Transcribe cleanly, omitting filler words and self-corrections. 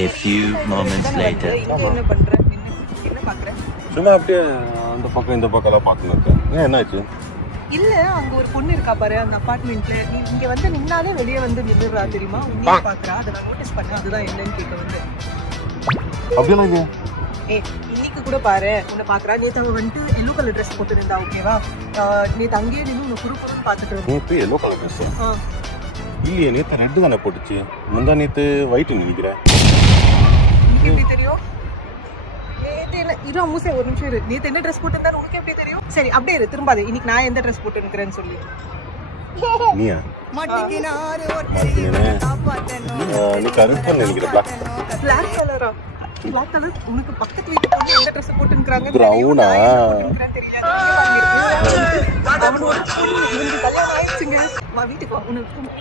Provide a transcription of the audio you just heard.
A few moments later. என்ன பண்ற? என்ன பாக்குற? சும்மா அப்படியே அந்த பக்கம் இந்த பக்கம்லாம் பார்த்துன்னு இருக்கேன். ஏன் என்னாச்சு? இல்ல அங்க ஒரு பொண்ணு இருக்கா பாரு அந்த அபார்ட்மெண்ட்ல. நீ இங்க வந்து நின்னாலே வெளியே வந்து நின்னுறா தெரியுமா? உன்னைய பாக்குறா. அத நான் நோட்டீஸ் பண்ணேன். அதுதான் என்னன்னு கேட்க வந்தேன். அப்படியெல்லாம் இல்லையா? இன்னைக்கு கூட பாரு உன்னை பாக்குறா. நேத்து அவ வந்துட்டு எல்லோ கலர் ட்ரெஸ் போட்டு இருந்தா ஓகேவா? நேத்து அங்கேயே நின்று உன்னை குறுக்குறுன்னு பாத்துட்டு இருந்தா. நேற்று எல்லோ கலர் ட்ரெஸ் இல்லையே, நேற்று ரெட்டு தானே போட்டுச்சு. முந்தா நேற்று ஒயிட் நினைக்கிறேன். உனக்கு எப்படி தெரியும்? இரு மூசே ஒரு நிமிஷம் இரு. நேத்து என்ன ட்ரெஸ் போட்டு இருந்தா உனக்கு எப்படி தெரியும்? சரி அப்படியே இரு, திரும்பாது. இன்னைக்கு நான் எந்த ட்ரெஸ் போட்டு இருக்கிறேன்னு சொல்லி. நீயா? நீ கருப்பு நினைக்கிறேன். பிளாக் கலரா? பிளாக் கலர் உனக்கு பக்கத்து வீட்டு பொண்ணு எந்த ட்ரெஸ் போட்டு இருக்காங்க? பிரவுனா? தெரியல. கல்யாணம் ஆயிடுச்சுங்க. வா வீட்டுக்கு வா. உனக்கு